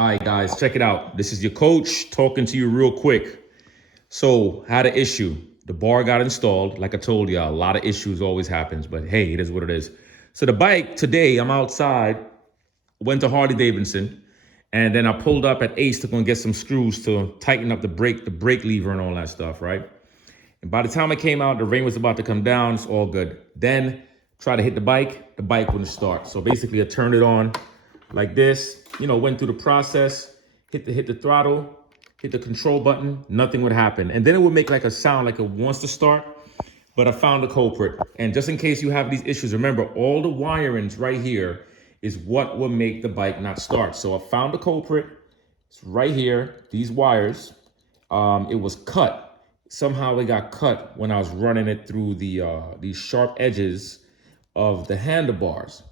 All right, guys, check it out. This is your coach talking to you real quick. So, had an issue. The bar got installed. Like I told you, a lot of issues always happens, but hey, it is what it is. So the bike today, I'm outside, went to Harley Davidson, and then I pulled up at Ace to go and get some screws to tighten up the brake lever and all that stuff, right? And by the time I came out, the rain was about to come down. It's all good. Then try to hit the bike wouldn't start. So basically, I turned it on like this. Went through the process, hit the throttle, hit the control button. Nothing would happen, and then it would make like a sound like it wants to start. But I found the culprit. And just in case you have these issues, remember all the wirings right here is what will make the bike not start. So I found the culprit. It's right here. These wires. It was cut. Somehow it got cut when I was running it through these sharp edges of the handlebars.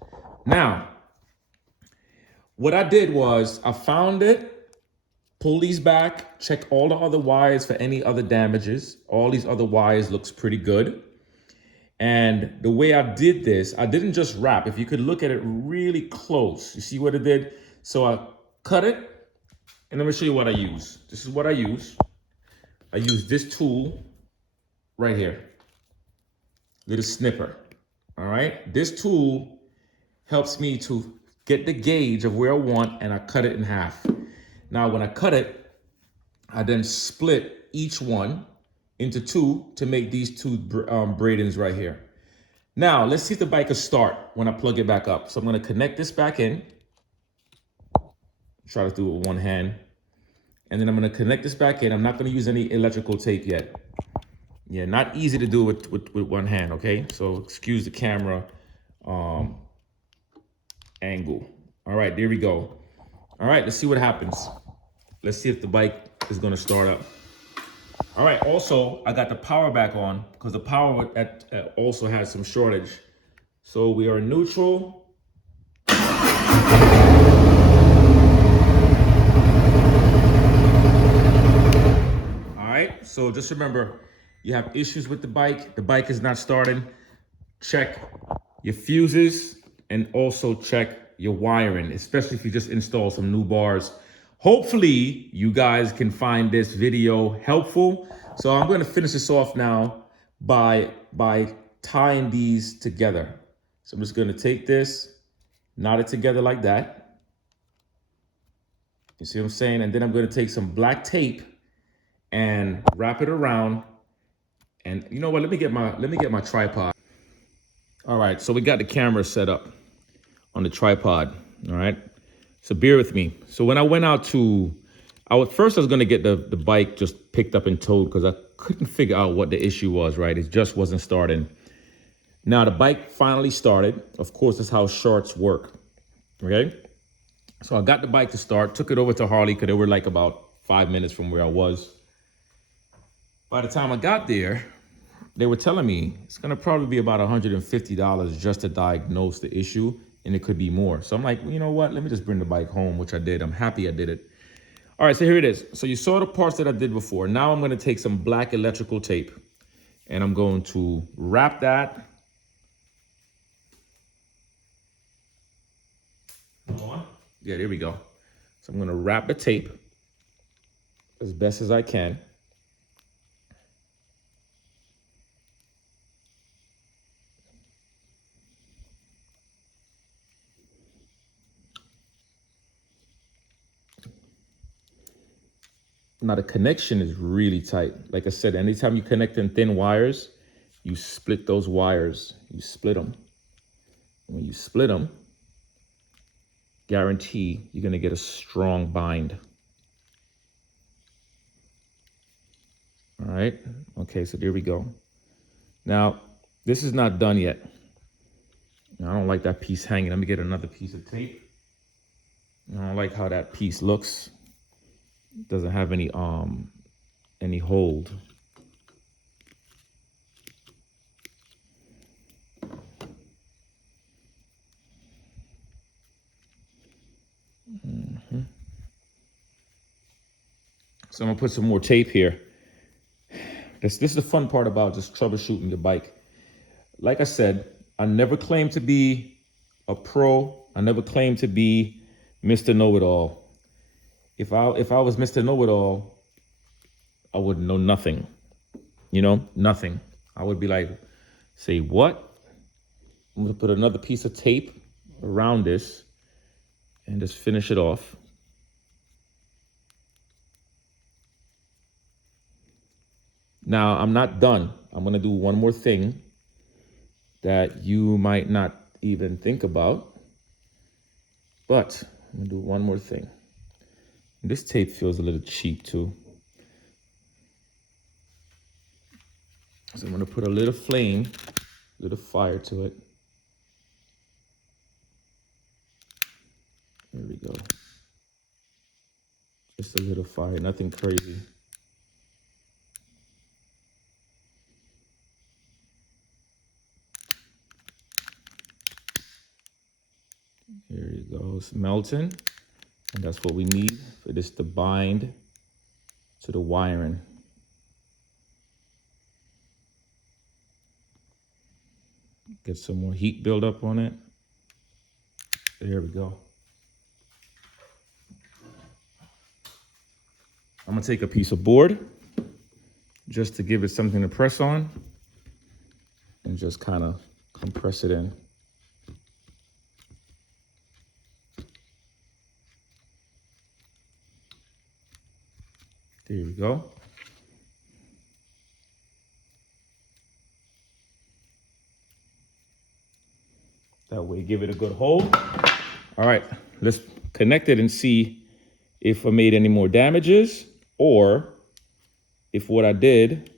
Now, what I did was I found it, pull these back, check all the other wires for any other damages. All these other wires looks pretty good. And the way I did this, I didn't just wrap. If you could look at it really close, you see what it did? So I cut it, and let me show you what I use. This is what I use. I use this tool right here, little snipper, all right? This tool helps me to get the gauge of where I want, and I cut it in half. Now, when I cut it, I then split each one into two to make these two braidings right here. Now, let's see if the bike will start when I plug it back up. So I'm gonna connect this back in. Try to do it with one hand. And then I'm gonna connect this back in. I'm not gonna use any electrical tape yet. Yeah, not easy to do with one hand, okay? So excuse the camera angle. All right, there we go. All right, let's see what happens. Let's see if the bike is gonna start up. All right, also, I got the power back on because the power also has some shortage. So we are neutral. So just remember, you have issues with the bike is not starting, check your fuses and also check your wiring, especially if you just install some new bars. Hopefully you guys can find this video helpful. So I'm going to finish this off now by tying these together. So I'm just going to take this, knot it together like that. You see what I'm saying? And then I'm going to take some black tape and wrap it around. And you know what? Let me get my tripod. All right, so we got the camera set up on the tripod. All right, so bear with me. So when I went out to, first I was gonna get the bike just picked up and towed because I couldn't figure out what the issue was. Right, it just wasn't starting. Now the bike finally started. Of course, that's how shorts work. Okay, so I got the bike to start. Took it over to Harley because they were like about 5 minutes from where I was. By the time I got there, they were telling me it's gonna probably be about $150 just to diagnose the issue, and it could be more. So I'm like, well, you know what? Let me just bring the bike home, which I did. I'm happy I did it. All right, so here it is. So you saw the parts that I did before. Now I'm gonna take some black electrical tape, and I'm going to wrap that. Yeah, there we go. So I'm gonna wrap the tape as best as I can. Now the connection is really tight. Like I said, anytime you connect in thin wires, you split those wires. You split them. When you split them, guarantee you're gonna get a strong bind. All right, okay, so there we go. Now, this is not done yet. I don't like that piece hanging. Let me get another piece of tape. I don't like how that piece looks. It doesn't have any hold. So I'm gonna put some more tape here. This is the fun part about just troubleshooting your bike. Like I said, I never claimed to be a pro. I never claimed to be Mr. Know-It-All. If I was Mr. Know-it-all, I would know nothing. Nothing. I would be like, say what? I'm gonna put another piece of tape around this and just finish it off. Now I'm not done. I'm gonna do one more thing that you might not even think about, but I'm gonna do one more thing. This tape feels a little cheap too. So I'm gonna put a little flame, a little fire to it. There we go. Just a little fire, nothing crazy. Here you go, it's melting. And that's what we need for this to bind to the wiring. Get some more heat build up on it. There we go. I'm gonna take a piece of board just to give it something to press on and just kind of compress it in. There we go. That way, give it a good hold. All right, let's connect it and see if I made any more damages or if what I did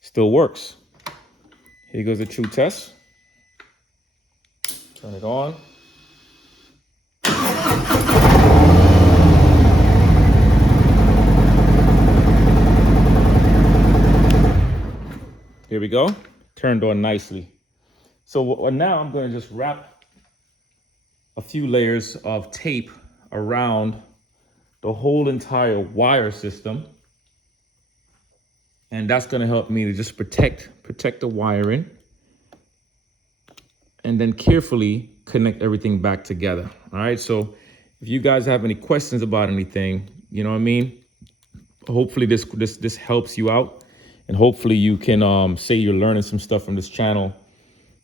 still works. Here goes the true test. Turn it on. Here we go. Turned on nicely. So now I'm going to just wrap a few layers of tape around the whole entire wire system. And that's going to help me to just protect the wiring and then carefully connect everything back together. All right. So if you guys have any questions about anything, you know what I mean? Hopefully this helps you out, and hopefully you can say you're learning some stuff from this channel.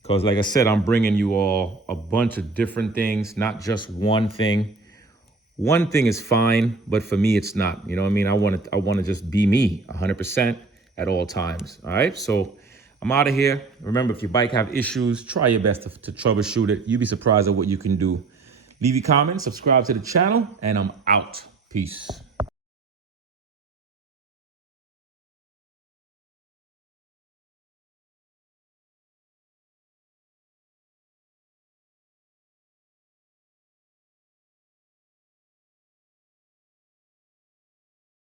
Because like I said, I'm bringing you all a bunch of different things, not just one thing. One thing is fine, but for me, it's not. You know what I mean? I want to just be me 100% at all times. All right. So I'm out of here. Remember, if your bike have issues, try your best to troubleshoot it. You'd be surprised at what you can do. Leave your comments, subscribe to the channel, and I'm out. Peace.